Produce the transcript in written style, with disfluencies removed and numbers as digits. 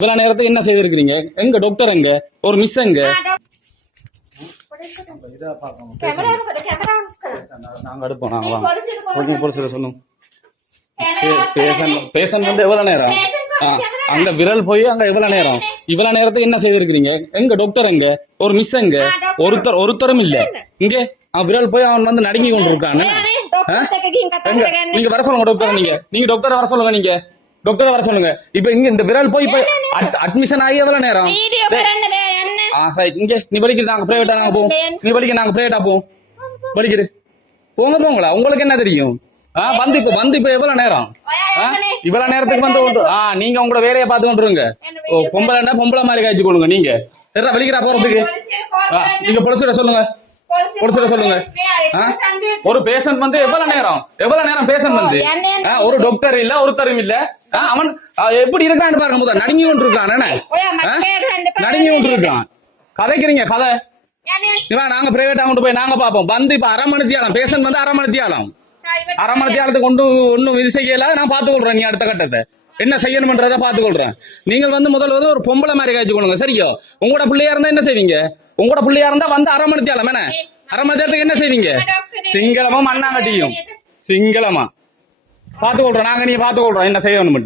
இவ்வளவு நேரத்துக்கு என்ன செய்திருக்கீங்க? எங்க டாக்டர் எங்க? ஒரு மிஸ் எங்க? நாங்க எடுப்போம். நாங்க வாங்க போலீஸ் சொல்லுங்க. பேஷண்ட் வந்து எவ்வளவு நேரம் அங்க விரல் போய் அங்க எவ்வளவு நேரம்? இவ்வளவு நேரத்துக்கு என்ன செய்திருக்கீங்க? எங்க டாக்டர் எங்க? ஒரு மிஸ் எங்க? ஒருத்தரும் இல்ல இங்க. விரல் போய் அவன் வந்து நடுங்கி கொண்டு இருக்கான். நீங்க வர சொல்லுங்க டாக்டர். நீங்க டாக்டரை வர சொல்லுங்க. நீங்க டாக்டரை வர சொல்லுங்க. இப்ப இங்க இந்த விரல் போய் இப்ப அட்மிஷன் ஆகி எவ்வளவு நேரம்? இங்க நீ வலிக்கிட்டு நாங்க பிரைவேட்டா நாங்க போவோம். நீ வலிக்க நாங்க பிரைவேட்டா போவோம். வலிக்கிட்டு போங்களா? உங்களுக்கு என்ன தெரியும்? வந்து இப்ப எவ்வளவு நேரம்? இவ்வளவு நேரத்துக்கு வந்து நீங்க உங்களோட வேலையை பார்த்து கொண்டுருங்க. பொம்பளை மாதிரி காய்ச்சி கொடுங்க. நீங்க வலிக்கிறா போறதுக்கு நீங்க பொலிசிட சொல்லுங்க. ஒரு பேஷண்ட் வந்து எவ்வளவு நேரம் பேஷண்ட் வந்து ஒரு டாக்டர் இல்ல, ஒருத்தரும் இல்ல. அவன் எப்படி இருக்கான்னு பாருங்க. முதல் நடுங்கி கொண்டு இருக்கான். நடுங்கி கொண்டு இருக்கான். கதைக்கிறீங்க கதை. நாங்க பிரைவேட்டா கொண்டு போய் நாங்க பாப்போம். வந்து இப்ப அரை மணி தியாலம் பேஷண்ட் வந்து அரை மணி தியாலத்துக்கு ஒன்னும் இது செய்யல. நான் பாத்துக்கொள்றேன். நீ அடுத்த கட்டத்தை என்ன செய்யணும்ன்றத பாத்துக்கொள்றேன். நீங்கள் வந்து முதல்ல ஒரு பொம்பளை மாதிரி காய்ச்சி கொள்ளுங்க. சரியோ? உங்களோட பிள்ளையா இருந்தா என்ன செய்வீங்க? உங்களோட பிள்ளையா இருந்தா வந்து அரை மணி தியாலம் என்ன அரை மணி நேரத்துக்கு என்ன செய்வீங்க? சிங்களமா மண்ணாங்கட்டியும் சிங்களமா பாத்துக்கொள்றோம். நாங்க நீ பாத்துக்கொள்றோம் என்ன செய்யணும்.